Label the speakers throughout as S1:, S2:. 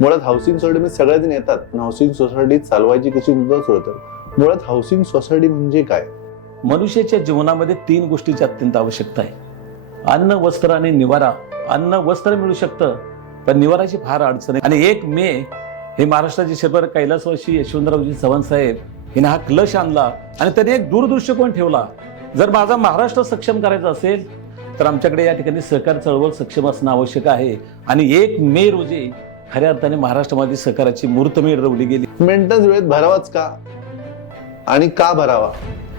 S1: मुळात हाऊसिंग सोसायटीमध्ये सगळ्याजण येतात पण हाऊसिंग सोसायटी चालवायची कशी मुद्दा सोडतात? मुळात हाऊसिंग सोसायटी म्हणजे काय?
S2: मनुष्याच्या जीवनामध्ये तीन गोष्टीची अत्यंत आवश्यकता आहे. अन्न वस्त्र आणि निवारा. अन्न वस्त्र मिळू शकतं पण निवाराची फार अडचण आहे. आणि एक मे हे महाराष्ट्राचे शहर कैलासवासी यशवंतरावजी चव्हाण साहेब हिने हा क्लश आणला आणि त्याने एक दूरदृष्टिकोन ठेवला? जर माझा महाराष्ट्र सक्षम करायचा असेल तर आमच्याकडे या ठिकाणी सहकार चळवळ सक्षम असणं आवश्यक आहे. आणि एक मे रोजी खऱ्या अर्थाने महाराष्ट्रामध्ये सहकाराची मूर्तमेढ रवली गेली.
S1: मेंटेनन्स वेळेत भरावाच का? आणि का भरावा?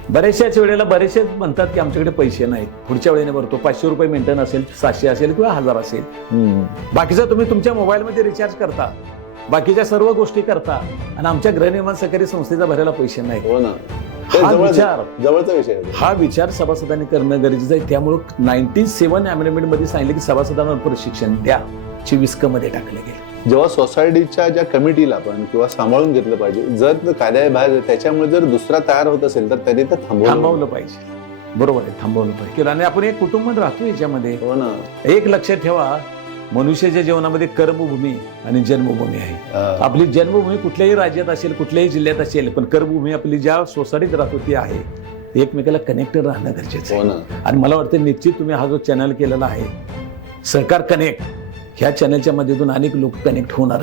S2: बऱ्याचशाच वेळेला बरेचसे म्हणतात की आमच्याकडे पैसे नाहीत. पुढच्या वेळेने भरतो. पाचशे रुपये मेंटेन असेल सातशे असेल किंवा हजार असेल. बाकीचं तुम्ही तुमच्या मोबाईलमध्ये रिचार्ज करता. बाकीच्या सर्व गोष्टी करता. आणि आमच्या गृहनिर्माण सहकारी संस्थेचा भरायला पैसे नाही
S1: हो ना.
S2: हा विचार.
S1: जवळचा विषय
S2: हा विचार सभासदांनी करणं गरजेचं आहे. त्यामुळं नाईन्टी सेव्हन अमेंडमेंटमध्ये सांगितलं की सभासदांना प्रशिक्षण द्या. ची विस्कमध्ये टाकले गेले.
S1: जेव्हा सोसायटीच्या ज्या कमिटीला आपण किंवा सांभाळून घेतलं पाहिजे जर कायद्याबाहेर त्याच्यामुळे जर दुसरा तयार होत असेल तर त्यांनी ते थांबवलं.
S2: पाहिजे. बरोबर आहे थांबवलं पाहिजे. आणि आपण एक कुटुंब राहतो याच्यामध्ये.
S1: हो ना.
S2: एक लक्षात ठेवा मनुष्याच्या जीवनामध्ये कर्मभूमी आणि जन्मभूमी आहे. आपली जन्मभूमी कुठल्याही राज्यात असेल कुठल्याही जिल्ह्यात असेल पण कर्मभूमी आपली ज्या सोसायटीत राहतो ती आहे. एकमेकाला कनेक्टेड राहणं गरजेचं
S1: हो
S2: आहे
S1: ना.
S2: आणि मला वाटतं निश्चित तुम्ही हा जो चॅनल केलेला आहे सहकार कनेक्ट ह्या चॅनलच्या माध्यमातून अनेक लोक कनेक्ट होणार.